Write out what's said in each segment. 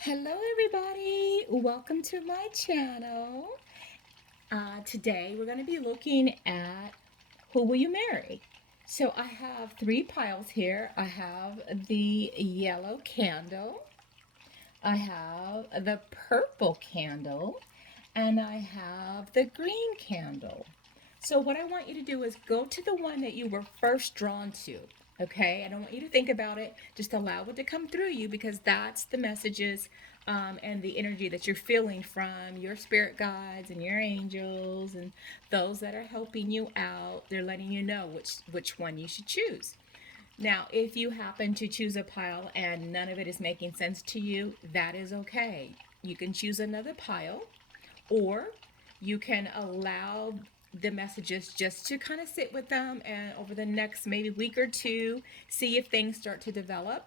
Hello everybody, welcome to my channel. Today we're going to be looking at who will you marry. So I have three piles here. I have the yellow candle, I have the purple candle, and I have the green candle. So what I want you to do is go to the one that you were first drawn to. Okay, I don't want you to think about it. Just allow it to come through you because that's the messages and the energy that you're feeling from your spirit guides and your angels and those that are helping you out. They're letting you know which one you should choose. Now, if you happen to choose a pile and none of it is making sense to you, that is okay. You can choose another pile, or you can allow the messages just to kind of sit with them and over the next maybe week or two see if things start to develop,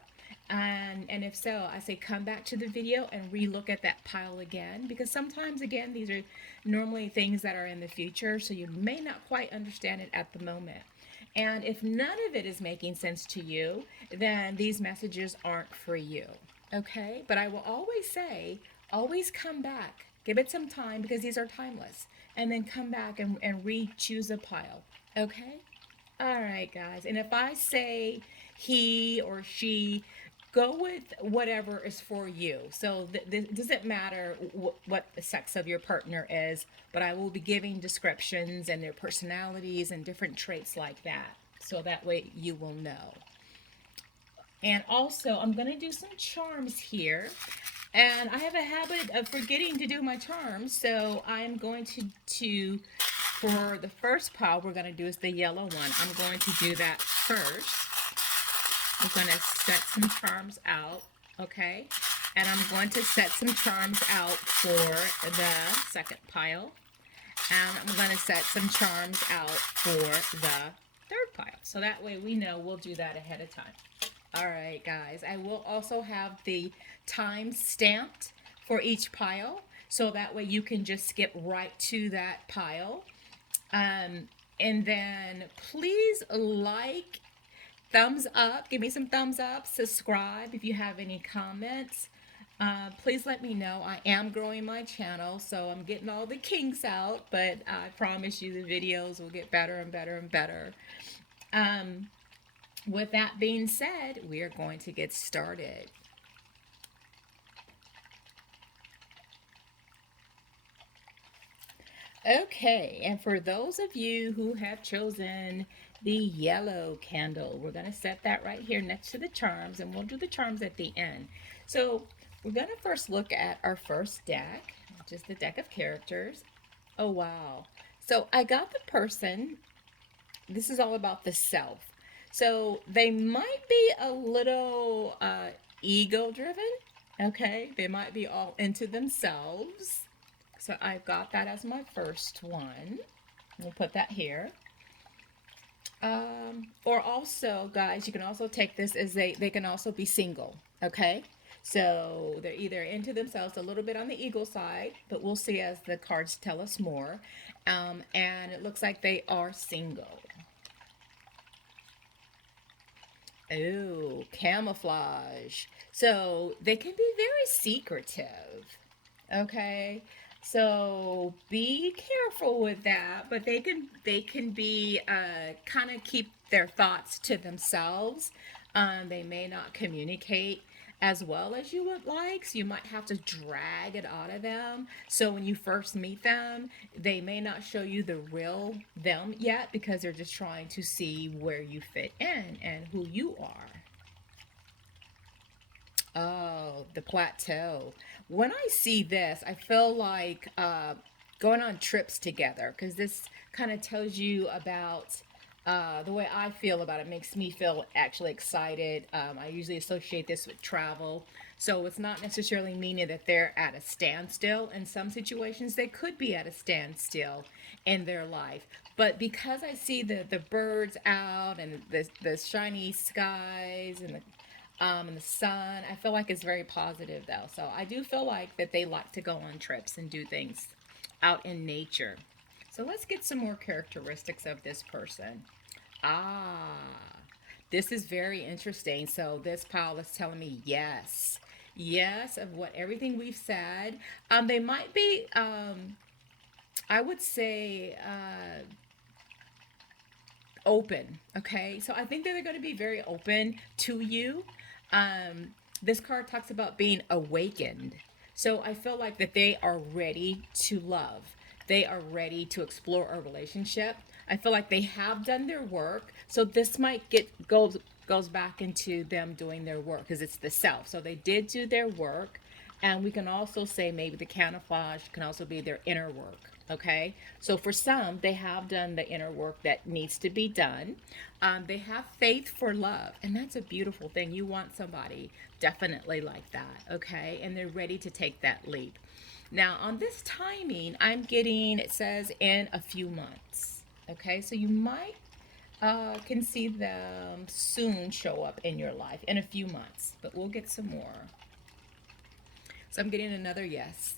and if so, I say come back to the video and relook at that pile again, because sometimes again these are normally things that are in the future, so you may not quite understand it at the moment. And if none of it is making sense to you, then these messages aren't for you. Okay? But I will always say, always come back. Give it some time because these are timeless. And then come back and re choose a pile. Okay? All right, guys. And if I say he or she, go with whatever is for you. So it doesn't matter what the sex of your partner is, but I will be giving descriptions and their personalities and different traits like that. So that way you will know. And also, I'm going to do some charms here. And I have a habit of forgetting to do my charms. So I'm going for the first pile we're going to do is the yellow one. I'm going to do that first. I'm going to set some charms out, okay? And I'm going to set some charms out for the second pile. And I'm going to set some charms out for the third pile. So that way we know we'll do that ahead of time. All right, guys. I will also have the time stamped for each pile. So that way you can just skip right to that pile. And then please thumbs up, give me some thumbs up, subscribe if you have any comments. Please let me know. I am growing my channel, so I'm getting all the kinks out, but I promise you the videos will get better and better and better. With that being said, we are going to get started. Okay, and for those of you who have chosen the yellow candle, we're going to set that right here next to the charms, and we'll do the charms at the end. So we're going to first look at our first deck, which is the deck of characters. Oh, wow. So I got the person. This is all about the self. So they might be a little ego driven. Okay, they might be all into themselves. So I've got that as my first one. We'll put that here. Or also, guys, you can also take this as they can also be single. Okay, so they're either into themselves a little bit on the ego side, but we'll see as the cards tell us more. And it looks like they are single. Oh, camouflage. So they can be very secretive. Okay. So be careful with that, but they can be kind of keep their thoughts to themselves. They may not communicate as well as you would like, so you might have to drag it out of them. So when you first meet them, they may not show you the real them yet because they're just trying to see where you fit in and who you are. Oh, the plateau. When I see this, I feel like going on trips together, because this kind of tells you about the way I feel about it. Makes me feel actually excited. I usually associate this with travel. So it's not necessarily meaning that they're at a standstill. In some situations, they could be at a standstill in their life. But because I see the birds out and the shiny skies and the sun. I feel like it's very positive though. So I do feel like that they like to go on trips and do things out in nature. So let's get some more characteristics of this person. Ah, this is very interesting. So this pile is telling me yes. Yes, of what everything we've said. They might be, I would say, open. Okay, so I think that they're going to be very open to you. Um, this card talks about being awakened. So I feel like that they are ready to love. They are ready to explore a relationship. I feel like they have done their work. So this might get goes back into them doing their work because it's the self. So they did do their work. And we can also say maybe the camouflage can also be their inner work. Okay. So for some, they have done the inner work that needs to be done. They have faith for love. And that's a beautiful thing. You want somebody definitely like that. Okay. And they're ready to take that leap. Now, on this timing, I'm getting, it says in a few months. Okay. So you might can see them soon show up in your life in a few months, but we'll get some more. So I'm getting another yes.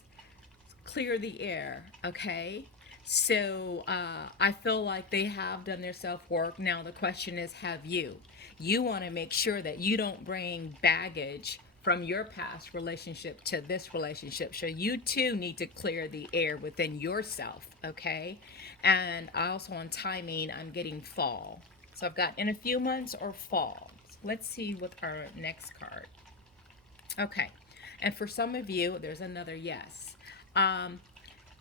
Clear the air, okay? So I feel like they have done their self work. Now the question is, have you? You want to make sure that you don't bring baggage from your past relationship to this relationship. So you too need to clear the air within yourself, okay? And I also on timing, I'm getting fall. So I've got in a few months or fall. Let's see with our next card. Okay. And for some of you, there's another yes. Um,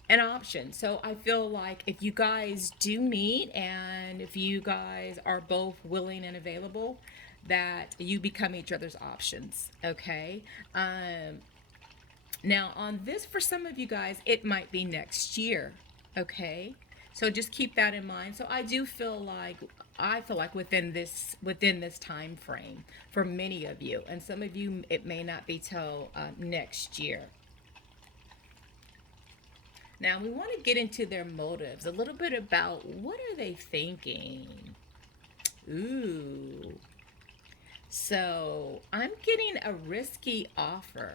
an option. So I feel like if you guys do meet and if you guys are both willing and available, that you become each other's options. Okay. Now, on this, for some of you guys, it might be next year. Okay. So just keep that in mind. So I feel like within this time frame for many of you, and some of you it may not be till next year. Now we want to get into their motives, a little bit about what are they thinking. Ooh. So I'm getting a risky offer.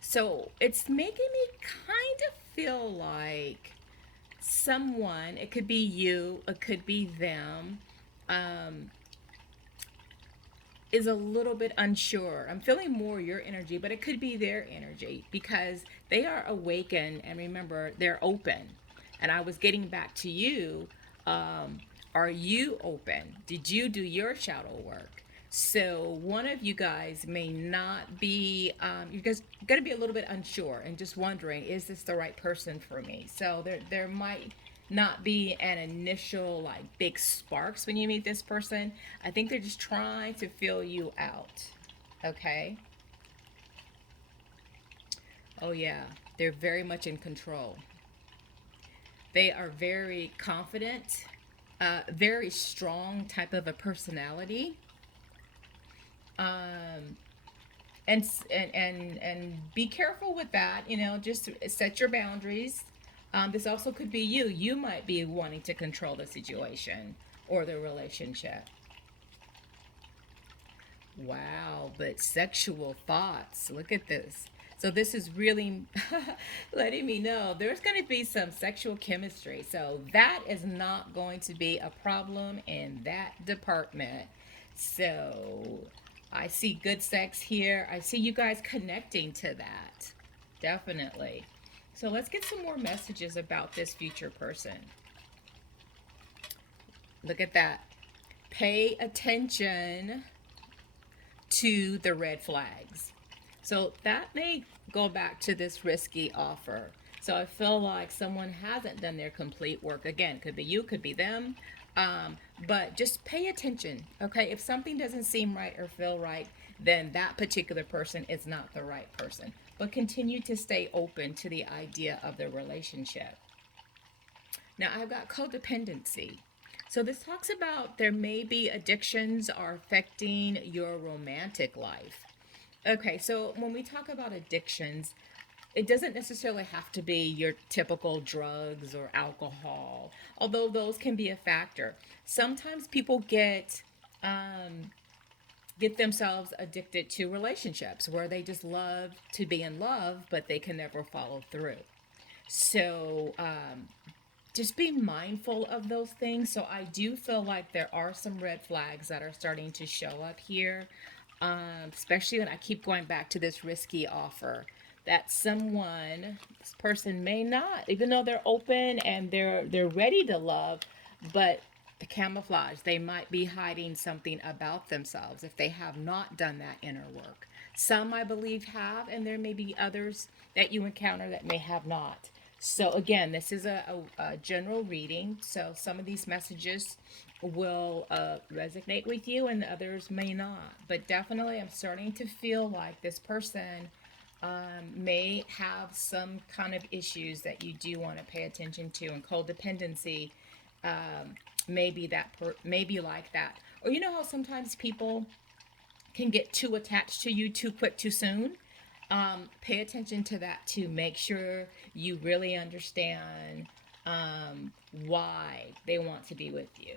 So it's making me kind of feel like someone, it could be you, it could be them, um, is a little bit unsure. I'm feeling more your energy, but it could be their energy because they are awakened and remember, they're open. And I was getting back to you. Um, are you open? Did you do your shadow work? So one of you guys may not be, you guys going to be a little bit unsure and just wondering, is this the right person for me? So there might not be an initial like big sparks when you meet this person. I think they're just trying to feel you out. Okay. Oh yeah, they're very much in control. They are very confident, very strong type of a personality. Um, and be careful with that. Just set your boundaries. This also could be you. You might be wanting to control the situation or the relationship. Wow, but sexual thoughts. Look at this. So this is really letting me know there's going to be some sexual chemistry. So that is not going to be a problem in that department. So I see good sex here. I see you guys connecting to that. Definitely. So let's get some more messages about this future person. Look at that. Pay attention to the red flags. So that may go back to this risky offer. So I feel like someone hasn't done their complete work. Again, could be you, could be them. But just pay attention, okay? If something doesn't seem right or feel right, then that particular person is not the right person. But continue to stay open to the idea of the relationship. Now, I've got codependency. So this talks about there may be addictions are affecting your romantic life. Okay, so when we talk about addictions, it doesn't necessarily have to be your typical drugs or alcohol, although those can be a factor. Sometimes people get themselves addicted to relationships where they just love to be in love, but they can never follow through. So just be mindful of those things. So I do feel like there are some red flags that are starting to show up here. especially when I keep going back to this risky offer. That someone, this person may not, even though they're open and they're ready to love, but the camouflage, they might be hiding something about themselves if they have not done that inner work. Some, I believe, have, and there may be others that you encounter that may have not. So, again, this is a general reading. So, some of these messages will resonate with you and others may not. But definitely, I'm starting to feel like this person may have some kind of issues that you do want to pay attention to. And codependency maybe maybe like that. Or you know how sometimes people can get too attached to you too quick, too soon. Pay attention to that too. Make sure you really understand why they want to be with you.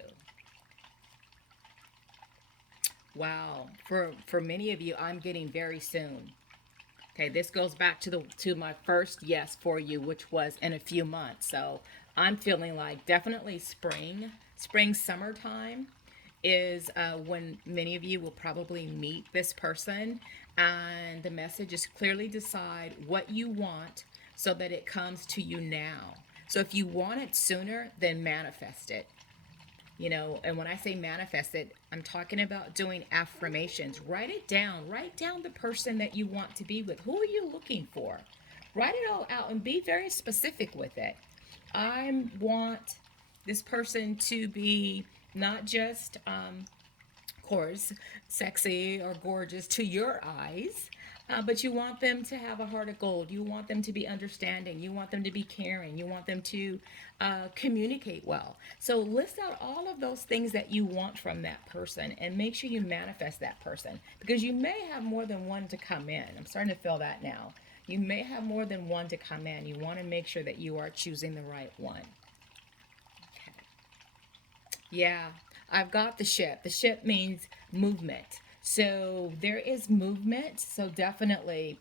Wow, for many of you, I'm getting very soon. Okay, this goes back to my first yes for you, which was in a few months. So I'm feeling like definitely summertime is when many of you will probably meet this person, and the message is clearly decide what you want so that it comes to you now. So if you want it sooner, then manifest it. And when I say manifest it, I'm talking about doing affirmations. Write it down. Write down the person that you want to be with. Who are you looking for? Write it all out and be very specific with it. I want this person to be not just, of course, sexy or gorgeous to your eyes, but you want them to have a heart of gold. You want them to be understanding. You want them to be caring. You want them to communicate well. So list out all of those things that you want from that person and make sure you manifest that person, because you may have more than one to come in. I'm starting to feel that now. You may have more than one to come in. You want to make sure that you are choosing the right one. Okay. Yeah, I've got the ship. The ship means movement. So there is movement. So definitely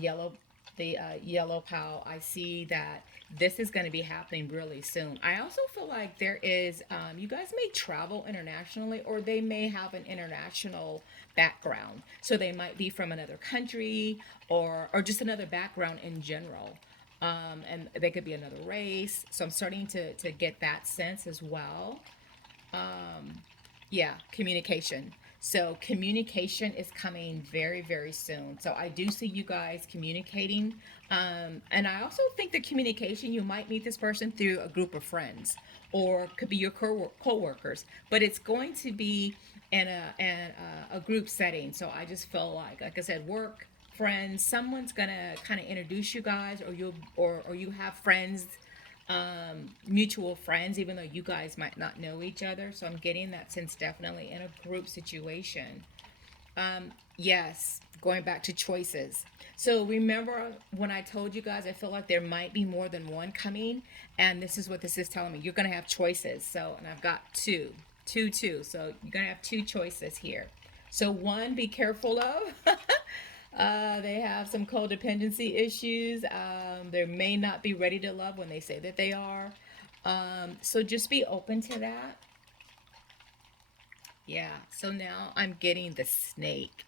yellow, the yellow pal. I see that this is going to be happening really soon. I also feel like there is, you guys may travel internationally, or they may have an international background. So they might be from another country, or just another background in general. And they could be another race. So I'm starting to get that sense as well. Yeah, communication. So communication is coming very, very soon. So I do see you guys communicating. And I also think the communication, you might meet this person through a group of friends, or could be your co-workers, but it's going to be in a group setting. So I just feel like I said, work, friends, someone's gonna kind of introduce you guys, or you have friends, mutual friends, even though you guys might not know each other. So I'm getting that sense definitely in a group situation. Yes, going back to choices. So remember when I told you guys, I feel like there might be more than one coming, and this is what this is telling me. You're going to have choices. So, and I've got two. So you're going to have two choices here. So one, be careful of. They have some codependency issues. They may not be ready to love when they say that they are. So just be open to that. Yeah, so now I'm getting the snake.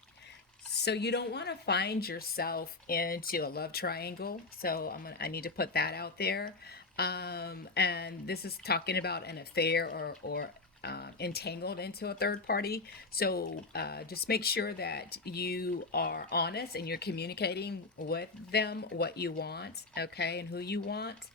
So you don't want to find yourself into a love triangle. So I need to put that out there. And this is talking about an affair, or entangled into a third party. So just make sure that you are honest and you're communicating with them what you want, okay, and who you want.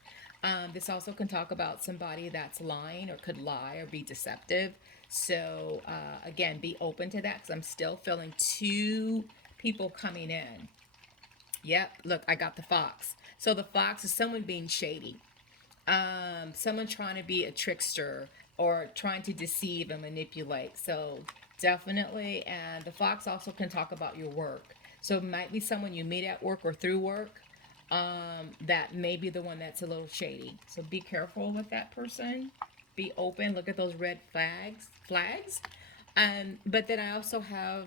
This also can talk about somebody that's lying or could lie or be deceptive. So, again, be open to that, because I'm still feeling two people coming in. Yep, look, I got the fox. So the fox is someone being shady, someone trying to be a trickster or trying to deceive and manipulate. So definitely, and the fox also can talk about your work. So it might be someone you meet at work or through work, that may be the one that's a little shady. So be careful with that person. Be open. Look at those red flags. But then I also have,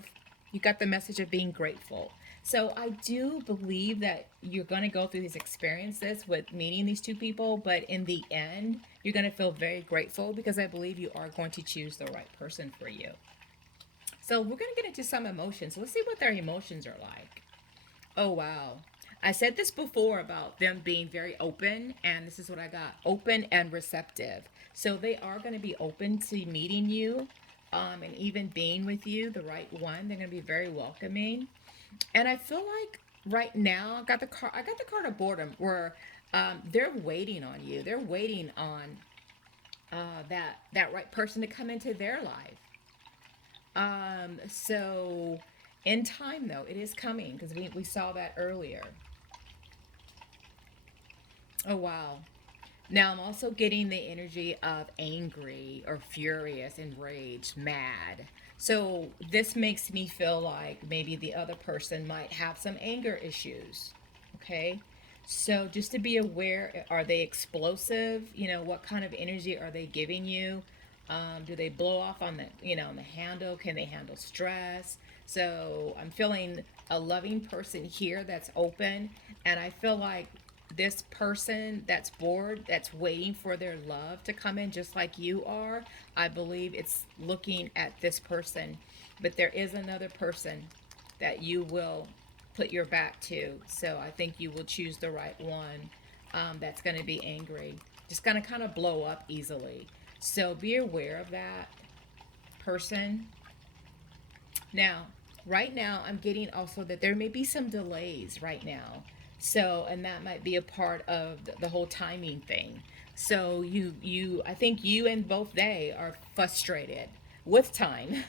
you got the message of being grateful. So I do believe that you're going to go through these experiences with meeting these two people, but in the end, you're going to feel very grateful, because I believe you are going to choose the right person for you. So we're going to get into some emotions. Let's see what their emotions are like. Oh, wow. I said this before about them being very open, and this is what I got: open and receptive. So they are going to be open to meeting you, and even being with you, the right one. They're going to be very welcoming. And I feel like right now I got the card of boredom where they're waiting on you. They're waiting on that right person to come into their life. So in time though, it is coming because we saw that earlier. Oh wow. Now I'm also getting the energy of angry or furious, enraged, mad. So this makes me feel like maybe the other person might have some anger issues. Okay. So just to be aware, are they explosive? You know, what kind of energy are they giving you? Do they blow off on on the handle? Can they handle stress? So I'm feeling a loving person here that's open, and I feel like this person that's bored, that's waiting for their love to come in just like you are, I believe it's looking at this person. But there is another person that you will put your back to. So I think you will choose the right one that's going to be angry. Just going to kind of blow up easily. So be aware of that person. Now, right now, I'm getting also that there may be some delays right now. So, and that might be a part of the whole timing thing. So I think you and both they are frustrated with time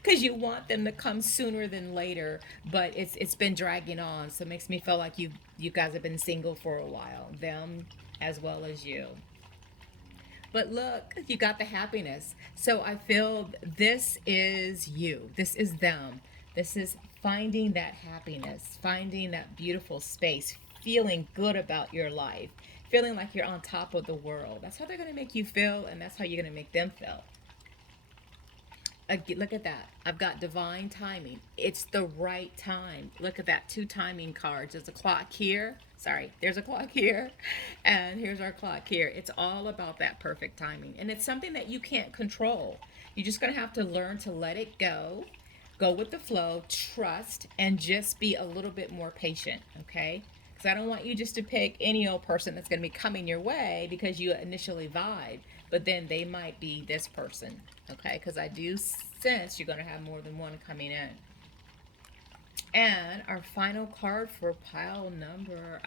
because you want them to come sooner than later, but it's been dragging on. So it makes me feel like you guys have been single for a while, them as well as you. But look, you got the happiness. So I feel this is you. This is them. This is finding that happiness, finding that beautiful space, feeling good about your life, feeling like you're on top of the world. That's how they're going to make you feel, and that's how you're going to make them feel. Look at that. I've got divine timing. It's the right time. Look at that. Two timing cards. There's a clock here. Sorry, there's a clock here. And here's our clock here. It's all about that perfect timing. And it's something that you can't control. You're just going to have to learn to let it go with the flow, trust, and just be a little bit more patient, okay? Because I don't want you just to pick any old person that's going to be coming your way because you initially vibe, but then they might be this person, okay? Because I do sense you're going to have more than one coming in. And our final card for pile number,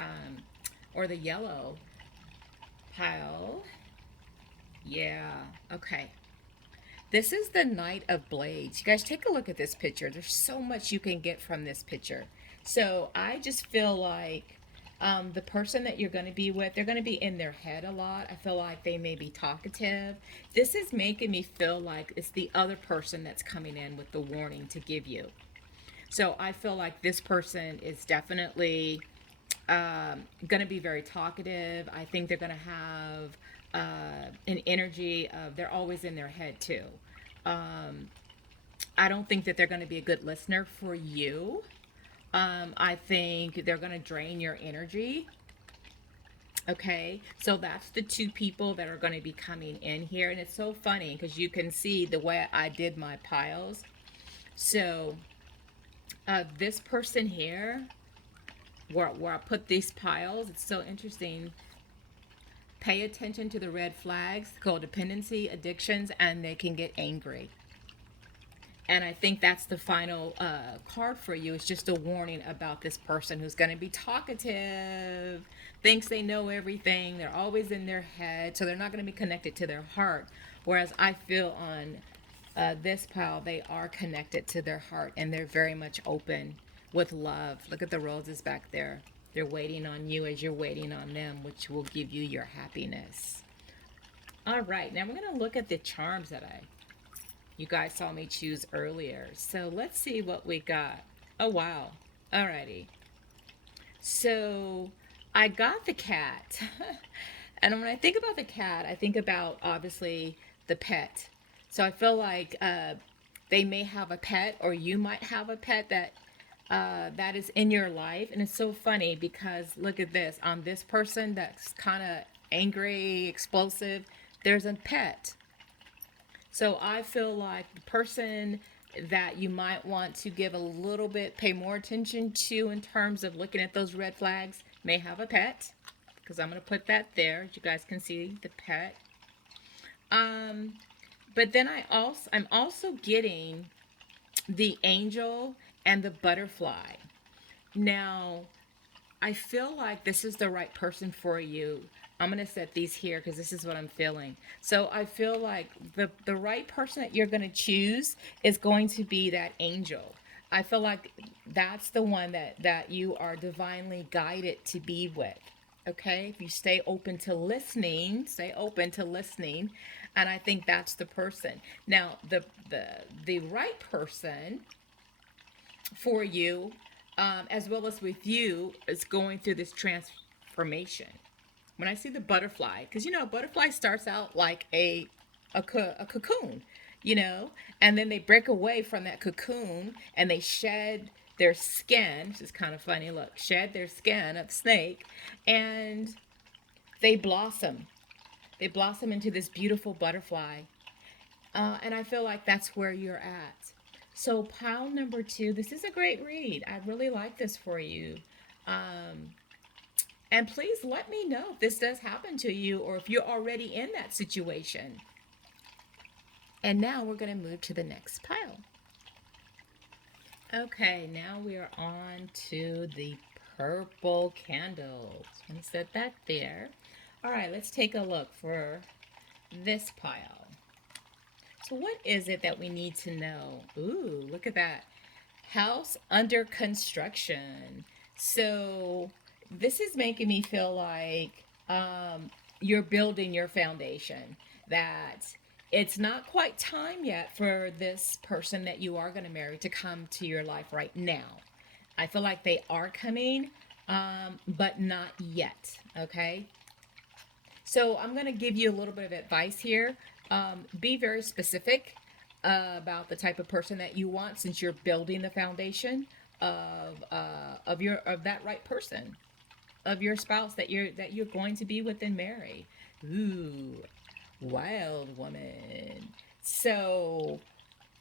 or the yellow pile. Yeah, okay. This is the Knight of Blades. You guys take a look at this picture. There's so much you can get from this picture. So I just feel like the person that you're going to be with, they're going to be in their head a lot. I feel like they may be talkative. This is making me feel like it's the other person that's coming in with the warning to give you. So I feel like this person is definitely going to be very talkative. I think they're going to have an energy of they're always in their head too. Um, I don't think that they're going to be a good listener for you. I think they're going to drain your energy. Okay, so that's the two people that are going to be coming in here. And it's so funny because you can see the way I did my piles. So this person here, where I put these piles, it's so interesting. Pay attention to the red flags: codependency, addictions, and they can get angry. And I think that's the final card for you. It's just a warning about this person who's going to be talkative, thinks they know everything. They're always in their head, so they're not going to be connected to their heart. Whereas I feel on this pile, they are connected to their heart and they're very much open with love. Look at the roses back there. They're waiting on you as you're waiting on them, which will give you your happiness. All right, now we're going to look at the charms that you guys saw me choose earlier. So let's see what we got. Oh, wow. Alrighty. So I got the cat. And when I think about the cat, I think about obviously the pet. So I feel like they may have a pet, or you might have a pet that is in your life. And it's so funny because look at this. On this person that's kind of angry, explosive, there's a pet. So I feel like the person that you might want to give a little bit, pay more attention to in terms of looking at those red flags, may have a pet, because I'm going to put that there. You guys can see the pet. Um, but then I'm also getting the angel and the butterfly. Now, I feel like this is the right person for you. I'm going to set these here because this is what I'm feeling. So I feel like the right person that you're going to choose is going to be that angel. I feel like that's the one that you are divinely guided to be with. Okay? If you stay open to listening, stay open to listening, and I think that's the person. Now, the right person for you, as well as with you, is going through this transformation. When I see the butterfly, because butterfly starts out like a cocoon, and then they break away from that cocoon and they shed their skin, which is kind of funny. Look, shed their skin of snake, and they blossom. They blossom into this beautiful butterfly, and I feel like that's where you're at. So, pile number two, this is a great read. I really like this for you. Um, and please let me know if this does happen to you or if you're already in that situation. And now we're going to move to the next pile. Okay, now we are on to the purple candles. Let me set that there. All right, let's take a look for this pile. So what is it that we need to know? Ooh, look at that. House under construction. So this is making me feel like you're building your foundation, that it's not quite time yet for this person that you are going to marry to come to your life right now. I feel like they are coming, but not yet. Okay. So I'm going to give you a little bit of advice here. Be very specific about the type of person that you want, since you're building the foundation of that right person, of your spouse that you're going to be with and marry. Ooh, wild woman. So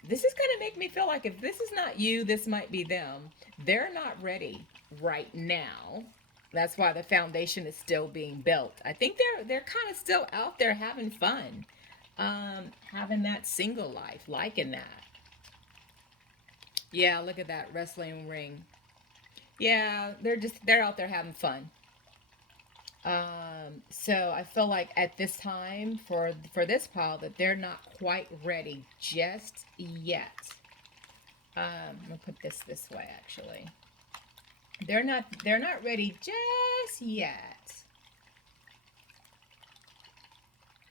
this is going to make me feel like if this is not you, this might be them. They're not ready right now. That's why the foundation is still being built. I think they're kind of still out there having fun, having that single life, liking that. Yeah, look at that wrestling ring. Yeah, they're out there having fun. So I feel like at this time for this pile that they're not quite ready just yet. I'm gonna put this way actually. They're not ready just yet.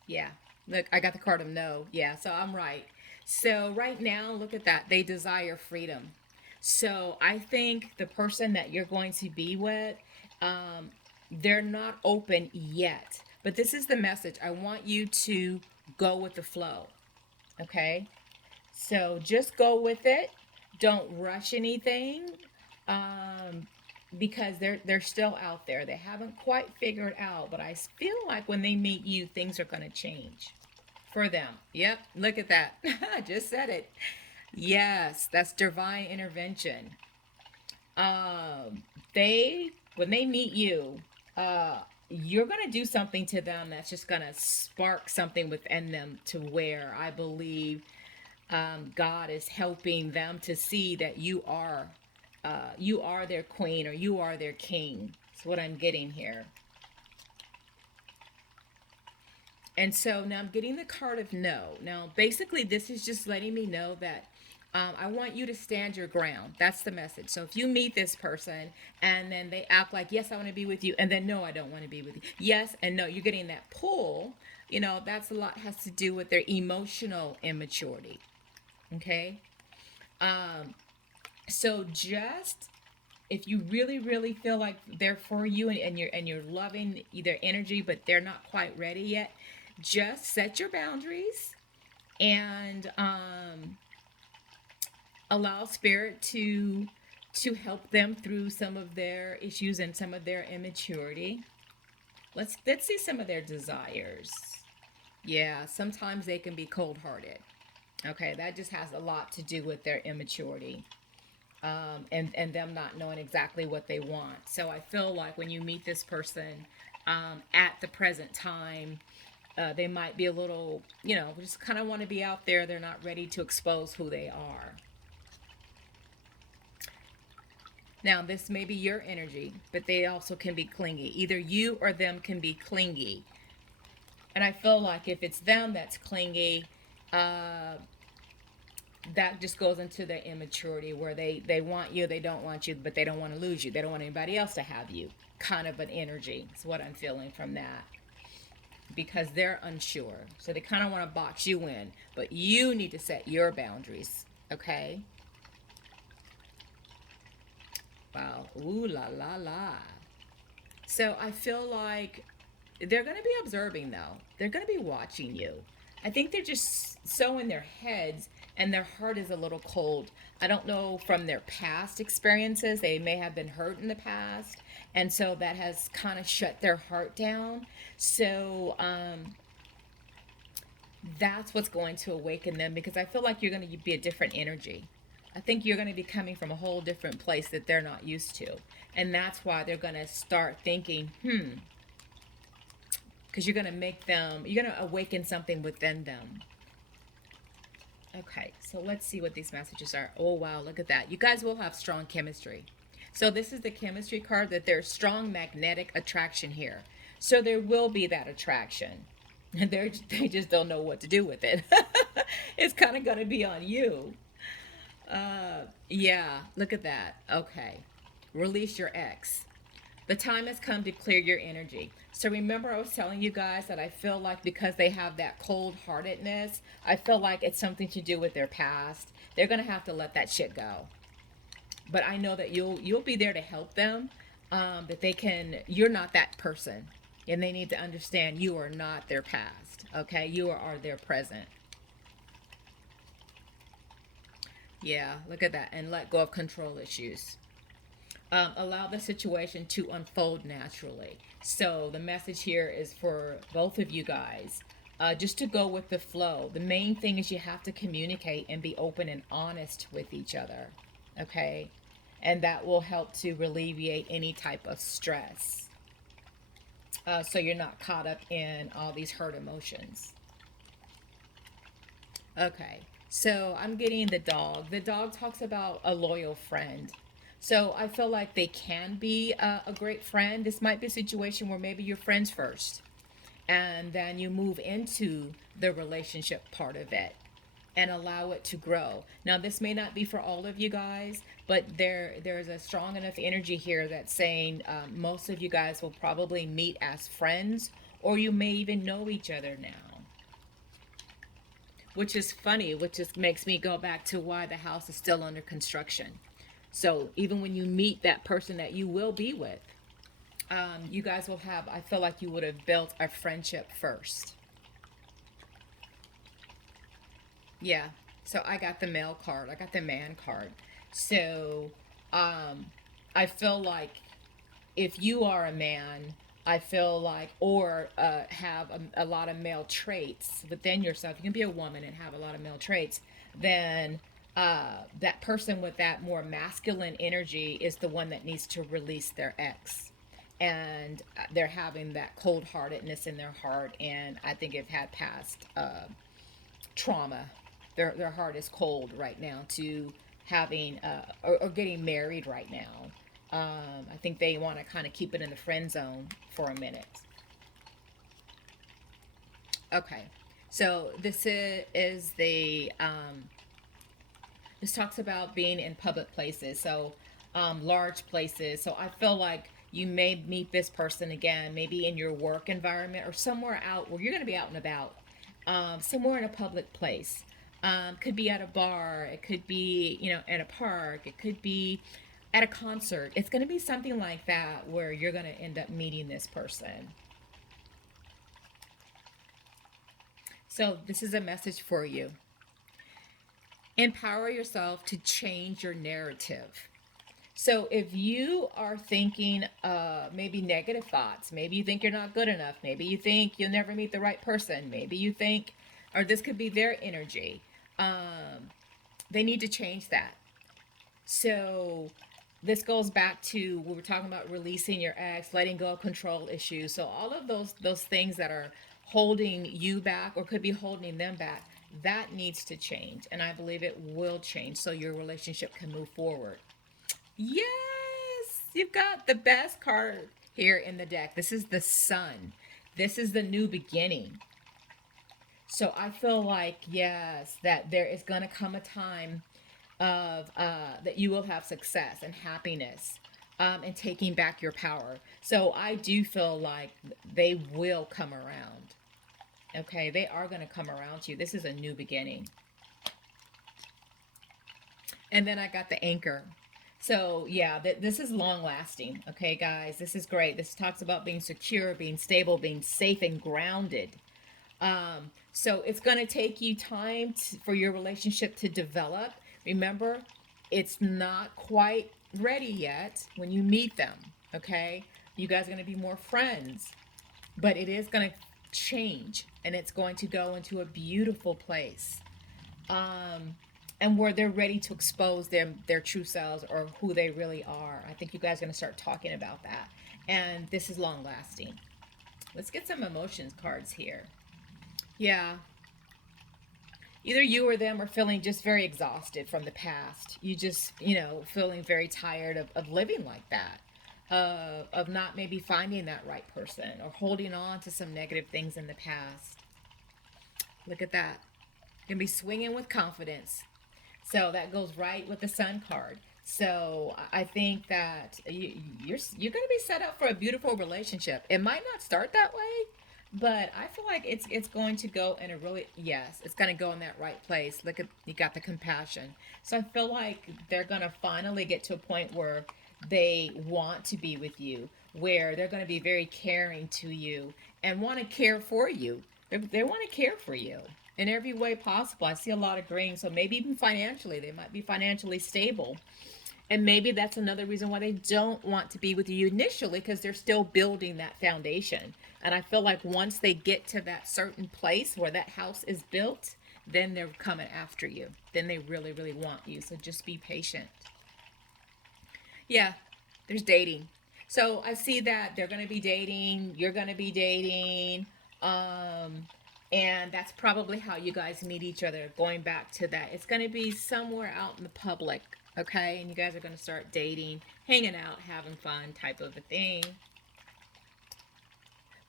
Yeah. Look, I got the card of no. Yeah, so I'm right. So right now, look at that. They desire freedom. So I think the person that you're going to be with, um, they're not open yet. But this is the message. I want you to go with the flow. Okay? So just go with it. Don't rush anything. Um, because they're still out there. They haven't quite figured out, but I feel like when they meet you, things are going to change for them. Yep, look at that. I just said it. Yes, that's divine intervention. They when they meet you, you're going to do something to them that's just going to spark something within them, to where I believe God is helping them to see that you are their queen or you are their king. That's what I'm getting here. And so now I'm getting the card of no. Now, basically, this is just letting me know that I want you to stand your ground. That's the message. So if you meet this person and then they act like, yes, I want to be with you, and then, no, I don't want to be with you. Yes and no. You're getting that pull. That's a lot, has to do with their emotional immaturity. Okay? So just if you really, really feel like they're for you, and you're loving their energy, but they're not quite ready yet, just set your boundaries and allow spirit to help them through some of their issues and some of their immaturity. Let's see some of their desires. Yeah, sometimes they can be cold-hearted. Okay, that just has a lot to do with their immaturity, and them not knowing exactly what they want. So I feel like when you meet this person at the present time, they might be a little, just kind of want to be out there. They're not ready to expose who they are. Now, this may be your energy, but they also can be clingy. Either you or them can be clingy. And I feel like if it's them that's clingy, uh, that just goes into their immaturity where they want you, they don't want you, but they don't want to lose you. They don't want anybody else to have you. Kind of an energy is what I'm feeling from that. Because they're unsure. So they kind of want to box you in, but you need to set your boundaries, okay? Wow. Ooh la la la. So I feel like they're going to be observing though. They're going to be watching you. I think they're just so in their heads and their heart is a little cold. I don't know from their past experiences. They may have been hurt in the past. And so that has kind of shut their heart down. So that's what's going to awaken them because I feel like you're going to be a different energy. I think you're going to be coming from a whole different place that they're not used to. And that's why they're going to start thinking, because you're going to make them, you're going to awaken something within them. Okay, so let's see what these messages are. Oh, wow, look at that. You guys will have strong chemistry. So this is the chemistry card that there's strong magnetic attraction here. So there will be that attraction. And they just don't know what to do with it. It's kind of going to be on you. Yeah, look at that. Okay. Release your ex. The time has come to clear your energy. So remember I was telling you guys that I feel like because they have that cold-heartedness, I feel like it's something to do with their past. They're going to have to let that shit go. But I know that you'll be there to help them. That they can, you're not that person. And they need to understand you are not their past. Okay? You are their present. Yeah, look at that. And let go of control issues. Allow the situation to unfold naturally. So the message here is for both of you guys. Just to go with the flow. The main thing is you have to communicate and be open and honest with each other. Okay? And that will help to alleviate any type of stress. So you're not caught up in all these hurt emotions. Okay, so I'm getting the dog. The dog talks about a loyal friend. So I feel like they can be a great friend. This might be a situation where maybe you're friends first and then you move into the relationship part of it and allow it to grow. Now, this may not be for all of you guys, but there's a strong enough energy here that's saying most of you guys will probably meet as friends or you may even know each other now. Which is funny, which just makes me go back to why the house is still under construction. So even when you meet that person that you will be with, you guys will have, I feel like you would have built a friendship first. Yeah. So I got the male card. I got the man card. So I feel like if you are a man, I feel like, or have a lot of male traits within yourself, you can be a woman and have a lot of male traits, then that person with that more masculine energy is the one that needs to release their ex. And they're having that cold heartedness in their heart, and I think they've had past trauma. Their heart is cold right now to having or getting married right now. I think they want to kind of keep it in the friend zone for a minute. Okay, so is the this talks about being in public places, so large places. So I feel like you may meet this person again, maybe in your work environment or somewhere out where you're going to be out and about, somewhere in a public place. Could be at a bar, it could be, at a park, it could be at a concert. It's going to be something like that where you're going to end up meeting this person. So, this is a message for you. Empower yourself to change your narrative. So, if you are thinking maybe negative thoughts, maybe you think you're not good enough, maybe you think you'll never meet the right person, maybe you think, or this could be their energy. They need to change that. So this goes back to what we're talking about, releasing your ex, letting go of control issues. So all of those things that are holding you back or could be holding them back, that needs to change. And I believe it will change so your relationship can move forward. Yes, you've got the best card here in the deck. This is the Sun. This is the new beginning. So I feel like, yes, that there is going to come a time of that you will have success and happiness, and taking back your power. So I do feel like they will come around. Okay, they are going to come around to you. This is a new beginning. And then I got the Anchor. So yeah, this is long lasting. Okay, guys, this is great. This talks about being secure, being stable, being safe and grounded. So it's going to take you time for your relationship to develop. Remember, it's not quite ready yet when you meet them. Okay, you guys are going to be more friends, but it is going to change, and it's going to go into a beautiful place. And where they're ready to expose their true selves or who they really are. I think you guys are going to start talking about that. And this is long lasting. Let's get some emotions cards here. Yeah. Either you or them are feeling just very exhausted from the past. You just, feeling very tired of living like that. Of not maybe finding that right person or holding on to some negative things in the past. Look at that. You're going to be swinging with confidence. So that goes right with the Sun card. So I think that you're going to be set up for a beautiful relationship. It might not start that way, but I feel like it's going to go in a really, yes, it's going to go in that right place. Look at, you got the compassion. So I feel like they're going to finally get to a point where they want to be with you, where they're going to be very caring to you and want to care for you. They want to care for you in every way possible. I see a lot of green, so maybe even financially, they might be financially stable. And maybe that's another reason why they don't want to be with you initially, because they're still building that foundation. And I feel like once they get to that certain place where that house is built, then they're coming after you. Then they really, really want you. So just be patient. Yeah, there's dating. So I see that they're going to be dating, you're going to be dating. And that's probably how you guys meet each other. Going back to that, it's going to be somewhere out in the public, okay? And you guys are going to start dating, hanging out, having fun, type of a thing.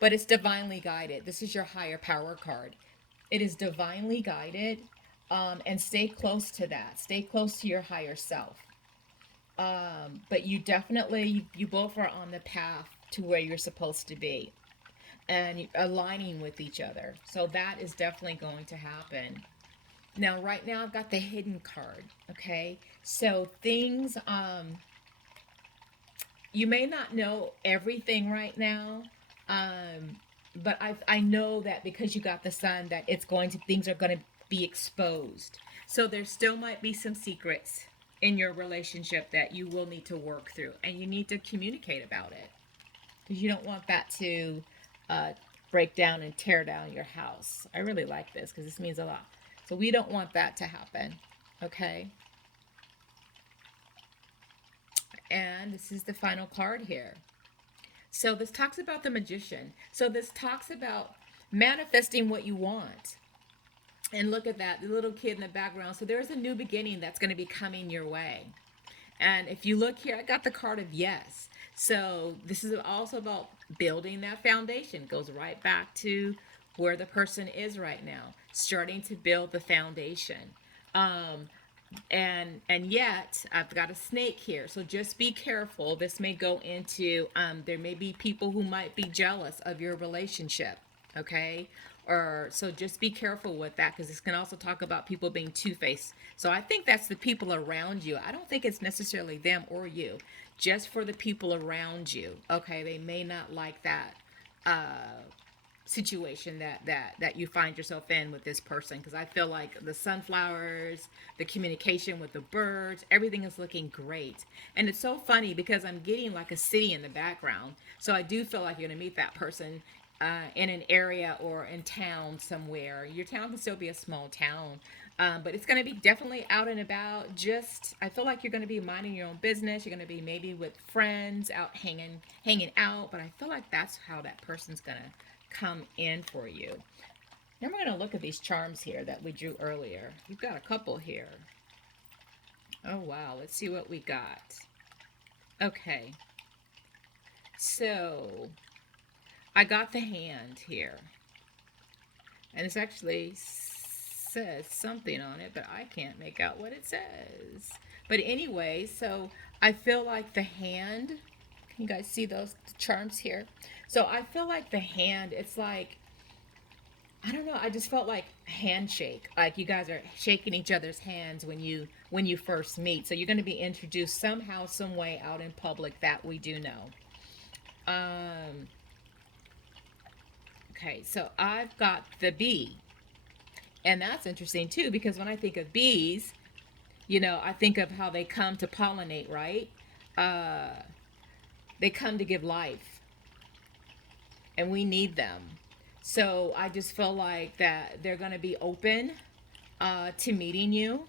But it's divinely guided. This is your higher power card. It is divinely guided, and stay close to that. Stay close to your higher self. But you definitely, you both are on the path to where you're supposed to be and aligning with each other. So that is definitely going to happen. Now, right now, I've got the hidden card. Okay. So things, you may not know everything right now. But I know that because you got the Sun, that things are going to be exposed. So there still might be some secrets in your relationship that you will need to work through, and you need to communicate about it, because you don't want that to break down and tear down your house. I really like this because this means a lot. So we don't want that to happen. Okay. And this is the final card here. So this talks about the Magician. So this talks about manifesting what you want. And look at that, the little kid in the background. So there's a new beginning that's going to be coming your way. And if you look here, I got the card of yes. So this is also about building that foundation. It goes right back to where the person is right now, starting to build the foundation. And yet I've got a snake here, so just be careful. This may go into there may be people who might be jealous of your relationship, okay? Or so just be careful with that, because this can also talk about people being two-faced. So I think that's the people around you. I don't think it's necessarily them or you, just for the people around you. Okay, they may not like that situation that you find yourself in with this person, because I feel like the sunflowers, the communication with the birds, everything is looking great. And it's so funny because I'm getting like a city in the background, so I do feel like you're gonna meet that person in an area or in town somewhere. Your town can still be a small town, But it's going to be definitely out and about. Just, I feel like you're going to be minding your own business. You're going to be maybe with friends out hanging out. But I feel like that's how that person's going to come in for you. Now we're going to look at these charms here that we drew earlier. You've got a couple here. Oh, wow. Let's see what we got. Okay. So, I got the hand here. And it's actually says something on it, but I can't make out what it says. But anyway, so I feel like the hand, can you guys see those charms here? So I feel like the hand, it's like, I don't know, I just felt like handshake. Like you guys are shaking each other's hands when you first meet. So you're going to be introduced somehow, some way out in public, that we do know. Okay, so I've got the bee. And that's interesting too, because when I think of bees, I think of how they come to pollinate, right? They come to give life, and we need them. So I just feel like that they're going to be open to meeting you.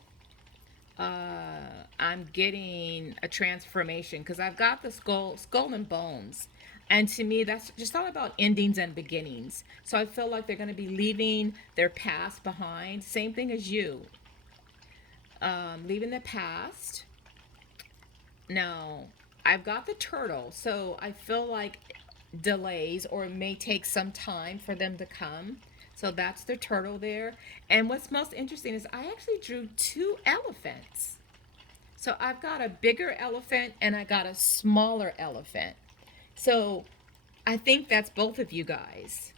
I'm getting a transformation because I've got the skull and bones. And to me, that's just all about endings and beginnings. So I feel like they're going to be leaving their past behind. Same thing as you. Leaving the past. Now, I've got the turtle. So I feel like delays, or it may take some time for them to come. So that's the turtle there. And what's most interesting is I actually drew 2 elephants. So I've got a bigger elephant and I got a smaller elephant. So I think that's both of you guys.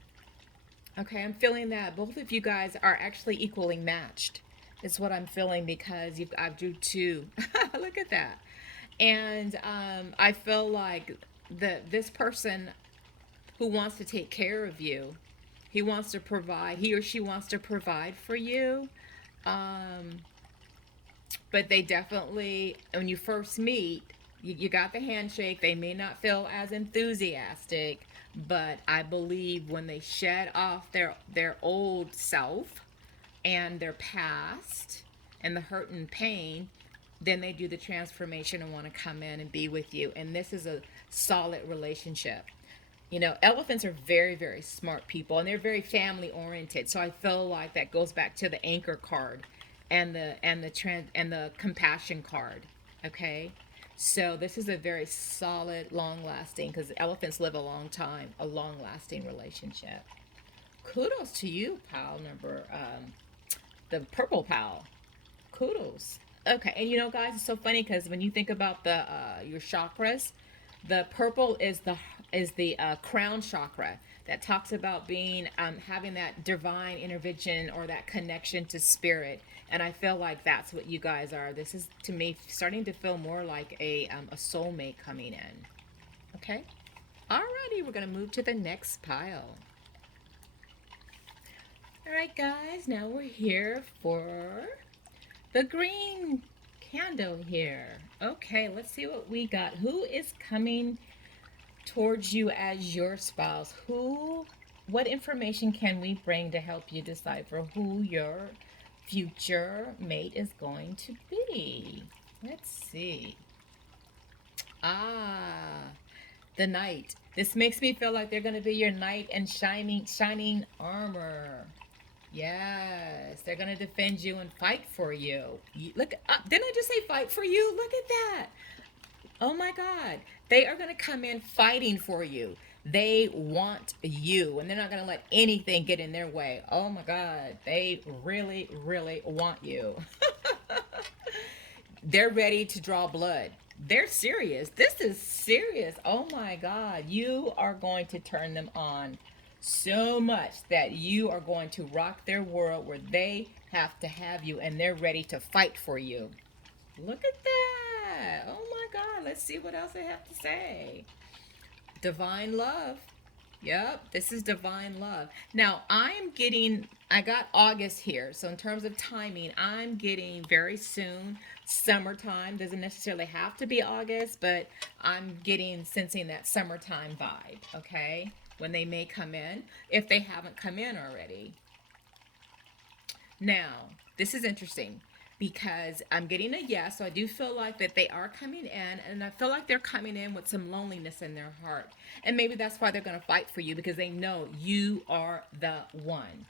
Okay, I'm feeling that both of you guys are actually equally matched. Is what I'm feeling, because I've drew 2. Look at that. And I feel like this person who wants to take care of you, he or she wants to provide for you. But they definitely, when you first meet, you got the handshake. They may not feel as enthusiastic, but I believe when they shed off their old self and their past and the hurt and pain, then they do the transformation and want to come in and be with you. And this is a solid relationship. Elephants are very, very smart people, and they're very family oriented. So I feel like that goes back to the anchor card and the compassion card. Okay, so this is a very solid, long lasting, because elephants live a long time, a long lasting relationship. Kudos to you, pal number the purple pal. Kudos. Okay, and guys, it's so funny because when you think about the your chakras, the purple is the crown chakra, that talks about being having that divine intervention or that connection to spirit. And I feel like that's what you guys are. This is, to me, starting to feel more like a soulmate coming in. Okay. Alrighty, we're gonna move to the next pile. All right, guys. Now we're here for the green candle here. Okay, let's see what we got. Who is coming towards you as your spouse? What information can we bring to help you decipher who your future mate is going to be? Let's see. The Nite. This makes me feel like they're going to be your knight in shining armor. Yes, they're going to defend you and fight for you. Look, didn't I just say fight for you? Look at that. Oh my God. They are going to come in fighting for you. They want you, and they're not going to let anything get in their way. Oh my God. They really, really want you. They're ready to draw blood. They're serious. This is serious. Oh my God. You are going to turn them on so much that you are going to rock their world, where they have to have you and they're ready to fight for you. Look at that. Oh my God. Let's see what else they have to say. Divine love. Yep, this is divine love. Now, I got August here. So in terms of timing, I'm getting very soon, summertime. Doesn't necessarily have to be August, but I'm sensing that summertime vibe, okay? When they may come in, if they haven't come in already. Now, this is interesting because I'm getting a yes, so I do feel like that they are coming in, and I feel like they're coming in with some loneliness in their heart. And maybe that's why they're going to fight for you because they know you are the one.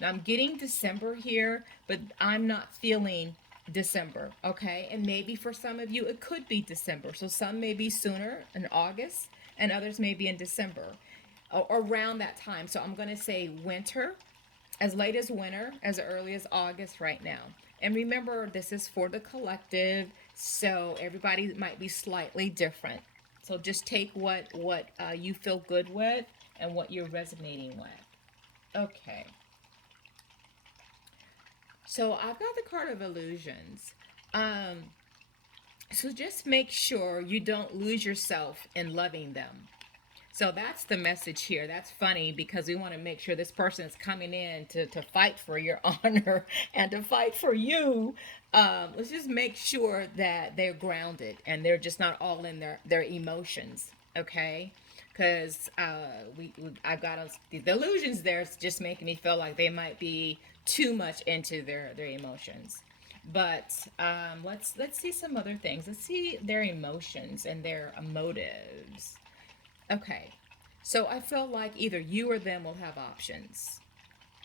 Now, I'm getting December here, but I'm not feeling December, okay? And maybe for some of you, it could be December. So some may be sooner in August, and others may be in December or around that time. So I'm going to say winter, as late as winter, as early as August right now. And remember, this is for the collective, so everybody might be slightly different. So just take what you feel good with and what you're resonating with. Okay. So I've got the card of illusions. Um, so just make sure you don't lose yourself in loving them. So that's the message here. That's funny because we want to make sure this person is coming in to fight for your honor and to fight for you. Let's just make sure that they're grounded and they're just not all in their emotions. Okay. Because I've got the illusions there. It's just making me feel like they might be too much into their emotions. But let's see some other things. Let's see their emotions and their motives. Okay. So I feel like either you or them will have options.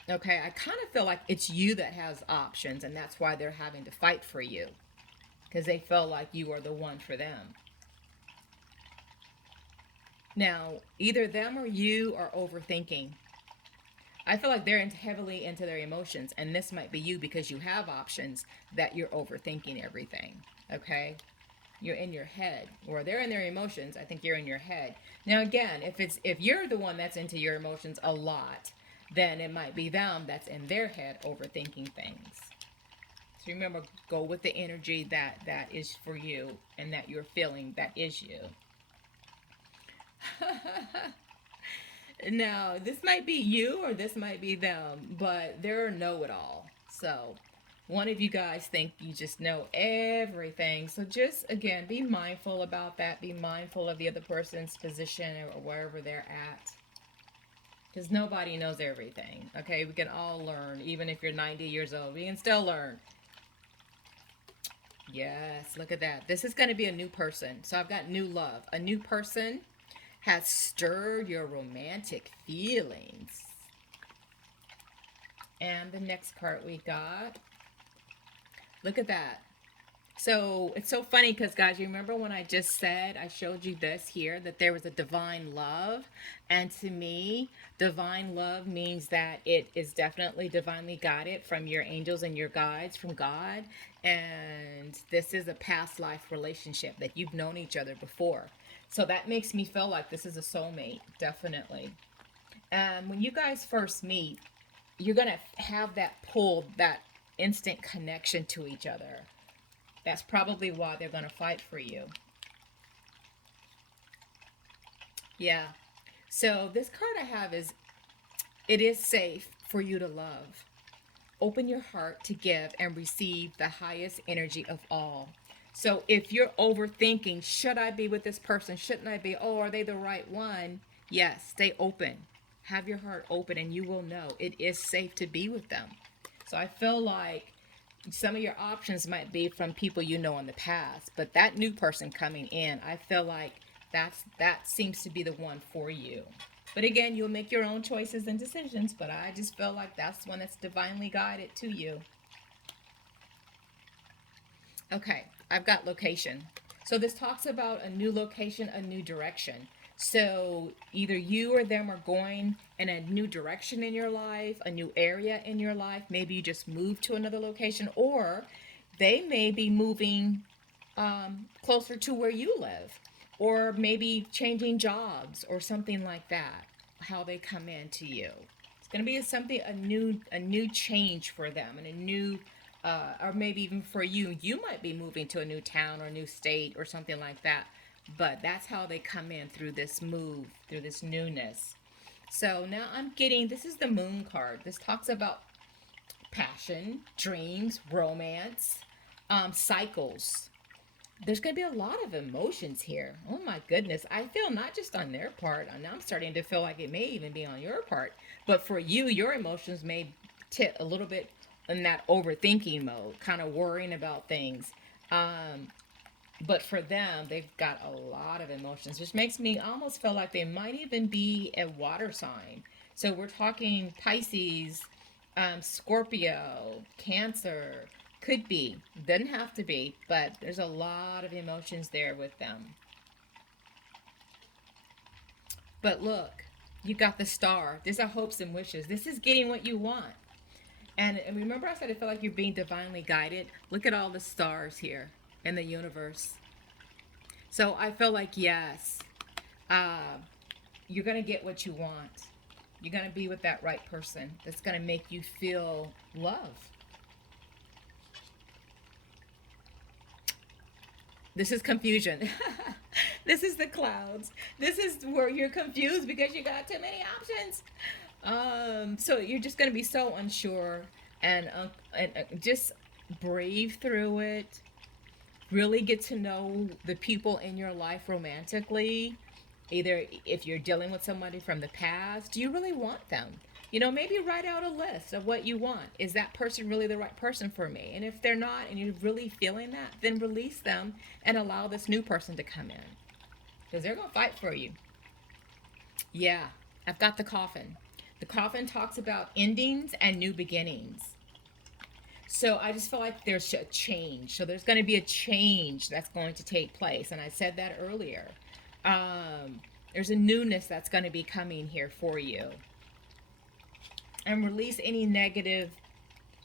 Okay. I kind of feel like it's you that has options, and that's why they're having to fight for you because they feel like you are the one for them. Now, either them or you are overthinking. I feel like they're heavily into their emotions, and this might be you because you have options that you're overthinking everything. Okay. You're in your head, or they're in their emotions. I think you're in your head. Now again, if you're the one that's into your emotions a lot, then it might be them that's in their head overthinking things. So remember, go with the energy that is for you and that you're feeling that is you. Now, this might be you or this might be them, but they're a know-it-all. So one of you guys think you just know everything. So just again, be mindful about that. Be mindful of the other person's position or wherever they're at. Because nobody knows everything. Okay, we can all learn. Even if you're 90 years old, we can still learn. Yes, look at that. This is going to be a new person. So I've got new love. A new person has stirred your romantic feelings. And the next card we got, look at that. So it's so funny because, guys, you remember when I just said, I showed you this here, that there was a divine love. And to me, divine love means that it is definitely divinely guided from your angels and your guides from God. And this is a past life relationship that you've known each other before. So that makes me feel like this is a soulmate, definitely. And when you guys first meet, you're going to have that pull, that instant connection to each other. That's probably why they're going to fight for you. Yeah. So this card I have is, it is safe for you to love. Open your heart to give and receive the highest energy of all. So if you're overthinking, should I be with this person? Shouldn't I be? Oh, are they the right one? Yes, stay open. Have your heart open and you will know it is safe to be with them. So I feel like some of your options might be from people you know in the past, but that new person coming in, I feel like that seems to be the one for you. But again, you'll make your own choices and decisions, but I just feel like that's one that's divinely guided to you. Okay, I've got location. So this talks about a new location, a new direction. So either you or them are going in a new direction in your life, a new area in your life. Maybe you just moved to another location, or they may be moving closer to where you live, or maybe changing jobs or something like that. How they come in to you. It's going to be something a new change for them and a new or maybe even for you, you might be moving to a new town or a new state or something like that. But that's how they come in through this move, through this newness. So now I'm getting, this is the moon card. This talks about passion, dreams, romance, cycles. There's going to be a lot of emotions here. Oh my goodness. I feel not just on their part, and I'm starting to feel like it may even be on your part. But for you, your emotions may tip a little bit in that overthinking mode, kind of worrying about things. Um, but for them, they've got a lot of emotions, which makes me almost feel like they might even be a water sign. So we're talking Pisces, Scorpio, Cancer, could be, doesn't have to be, but there's a lot of emotions there with them. But look, you got the star. These are hopes and wishes. This is getting what you want. And remember, I said I feel like you're being divinely guided. Look at all the stars here in the universe. So I feel like, yes, uh, you're going to get what you want. You're going to be with that right person that's going to make you feel love. This is confusion. This is the clouds. This is where you're confused because you got too many options. So you're just going to be so unsure and just breathe through it. Really get to know the people in your life romantically. Either if you're dealing with somebody from the past, do you really want them? Maybe write out a list of what you want. Is that person really the right person for me? And if they're not, and you're really feeling that, then release them and allow this new person to come in. Because they're going to fight for you. Yeah, I've got the coffin. The coffin talks about endings and new beginnings. So I just feel like there's a change. So there's going to be a change that's going to take place. And I said that earlier. There's a newness that's going to be coming here for you. And release any negative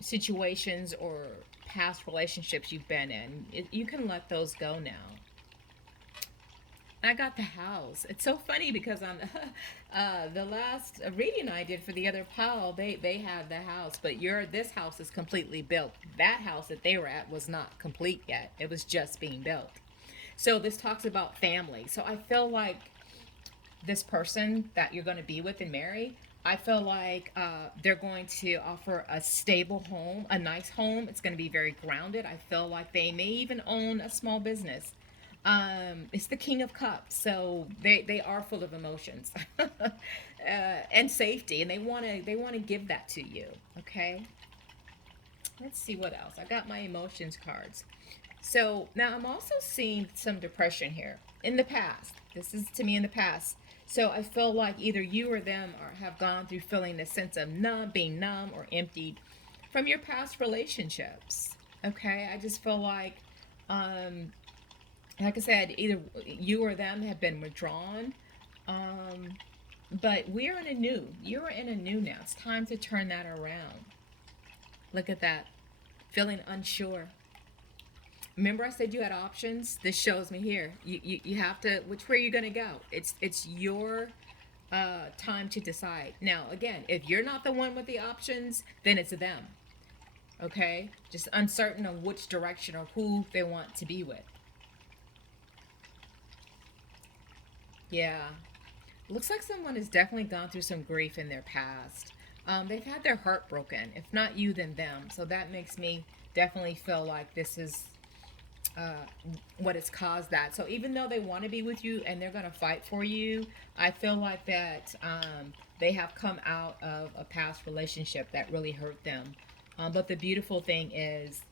situations or past relationships you've been in. You can let those go now. I got the house. It's so funny because on the last reading I did for the other pile, they had the house, but this house is completely built. That house that they were at was not complete yet. It was just being built. So this talks about family. So I feel like this person that you're going to be with and marry, I feel like they're going to offer a stable home, a nice home. It's going to be very grounded. I feel like they may even own a small business. It's the King of Cups, so they are full of emotions and safety, and they want to give that to you. Okay. Let's see what else. I got my emotions cards. So now I'm also seeing some depression here in the past. This is to me in the past. So I feel like either you or them have gone through feeling a sense of being numb or emptied from your past relationships. Okay, I just feel um, like I said, either you or them have been withdrawn. Um, but we're in a new. You're in a new now. It's time to turn that around. Look at that. Feeling unsure. Remember I said you had options? This shows me here. You have to, which way are you going to go? It's your time to decide. Now, again, if you're not the one with the options, then it's them. Okay? Just uncertain of which direction or who they want to be with. Yeah. Looks like someone has definitely gone through some grief in their past. They've had their heart broken. If not you, then them. So that makes me definitely feel like this is uh, what has caused that. So even though they want to be with you and they're going to fight for you, I feel like that they have come out of a past relationship that really hurt them. But the beautiful thing is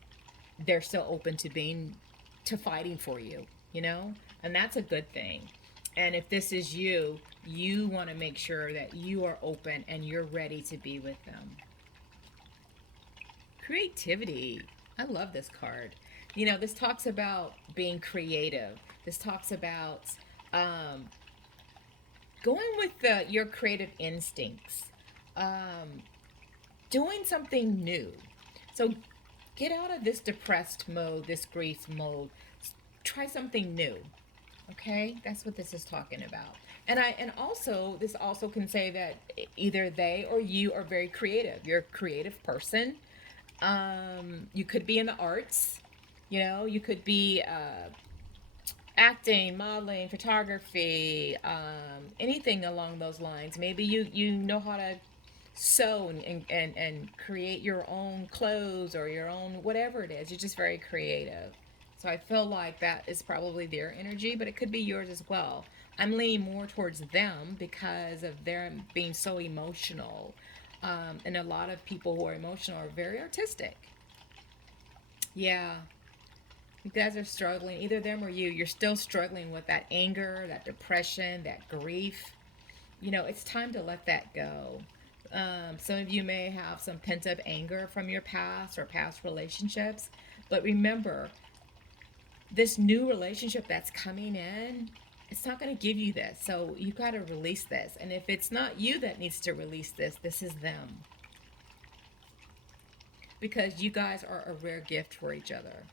they're still open to fighting for you, and that's a good thing. And if this is you, you want to make sure that you are open and you're ready to be with them. Creativity. I love this card. This talks about being creative. This talks about um, going with your creative instincts, um, doing something new. So get out of this depressed mode, this grief mode. Try something new. Okay, that's what this is talking about. And also this also can say that either they or you are very creative. You're a creative person. You could be in the arts. You could be acting, modeling, photography, anything along those lines. Maybe you know how to sew and create your own clothes or your own whatever it is. You're just very creative. So I feel like that is probably their energy, but it could be yours as well. I'm leaning more towards them because of them being so emotional. And a lot of people who are emotional are very artistic. Yeah, you guys are struggling, either them or you. You're still struggling with that anger, that depression, that grief. It's time to let that go. Some of you may have some pent up anger from your past or past relationships. But remember, this new relationship that's coming in, it's not going to give you this. So you got to release this. And if it's not you that needs to release this is them. Because you guys are a rare gift for each other.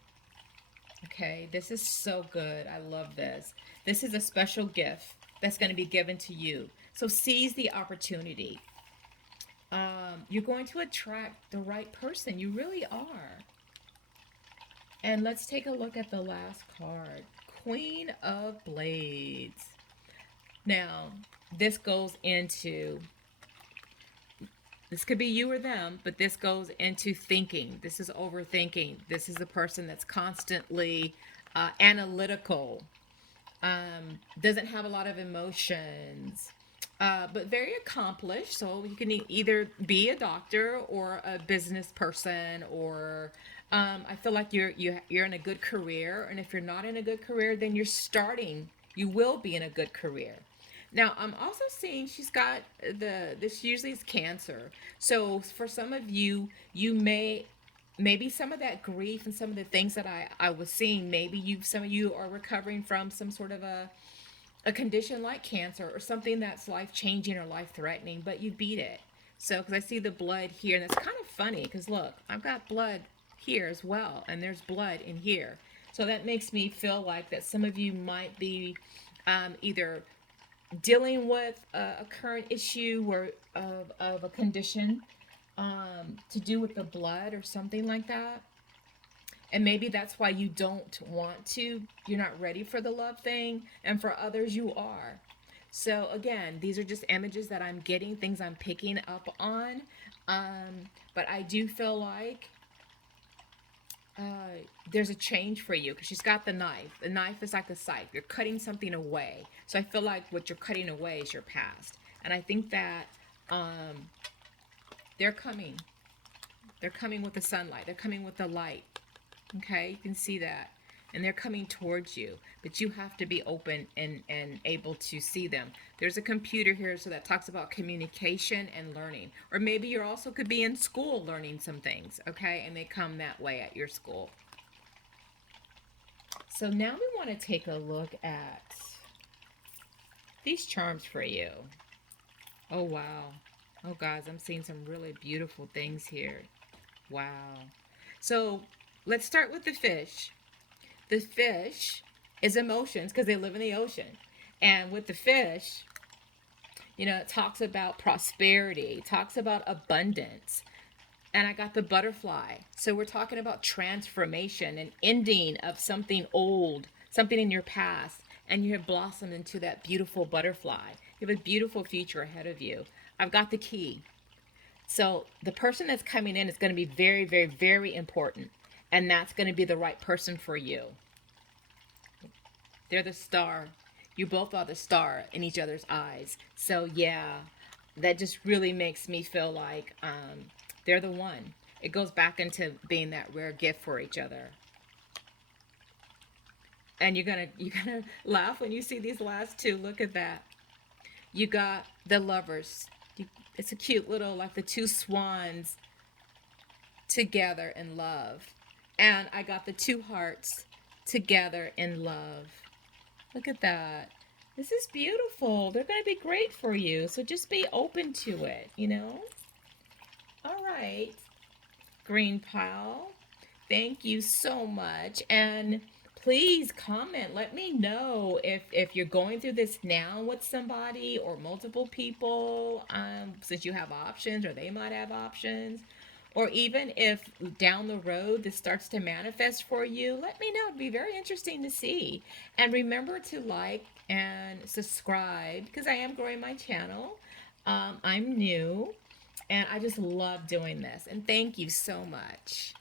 Okay, this is so good. I love this. This is a special gift that's going to be given to you. So seize the opportunity. You're going to attract the right person. You really are. And let's take a look at the last card, Queen of Blades. Now, this goes into, this could be you or them, but this goes into thinking. This is overthinking. This is a person that's constantly analytical, doesn't have a lot of emotions, but very accomplished. So you can either be a doctor or a business person, or I feel like you're in a good career. And if you're not in a good career, then you're starting. You will be in a good career. Now I'm also seeing she's got this usually is Cancer. So for some of you, you may maybe some of that grief and some of the things that I was seeing, maybe some of you are recovering from some sort of a condition like cancer or something that's life changing or life threatening, but you beat it. So because I see the blood here, and it's kind of funny because look, I've got blood here as well, and there's blood in here. So that makes me feel like that some of you might be either dealing with a current issue or of a condition to do with the blood or something like that. And maybe that's why you don't want to, you're not ready for the love thing. And for others, you are. So, again, these are just images that I'm getting, things I'm picking up on. But I do feel like there's a change for you because she's got the knife. The knife is like a scythe. You're cutting something away. So I feel like what you're cutting away is your past. And I think that they're coming. They're coming with the sunlight. They're coming with the light. Okay, you can see that. And they're coming towards you. But you have to be open and able to see them. There's a computer here, so that talks about communication and learning. Or maybe you also could be in school learning some things, okay? And they come that way at your school. So now we want to take a look at these charms for you. Oh, wow. Oh, guys, I'm seeing some really beautiful things here. Wow. So let's start with the fish. The fish is emotions because they live in the ocean. And with the fish, it talks about prosperity, it talks about abundance. And I got the butterfly. So we're talking about transformation and ending of something old, something in your past. And you have blossomed into that beautiful butterfly. You have a beautiful future ahead of you. I've got the key. So the person that's coming in is going to be very, very, very important. And that's going to be the right person for you. They're the star. You both are the star in each other's eyes. So yeah, that just really makes me feel like they're the one. It goes back into being that rare gift for each other. And you're gonna laugh when you see these last two. Look at that. You got the lovers. It's a cute little, like the two swans together in love. And I got the two hearts together in love. Look at that. This is beautiful. They're going to be great for you. So just be open to it. All right, Green Pile. Thank you so much. And please comment. Let me know if you're going through this now with somebody or multiple people, since you have options or they might have options. Or even if down the road this starts to manifest for you, let me know. It'd be very interesting to see. And remember to like and subscribe because I am growing my channel. I'm new and I just love doing this. And thank you so much.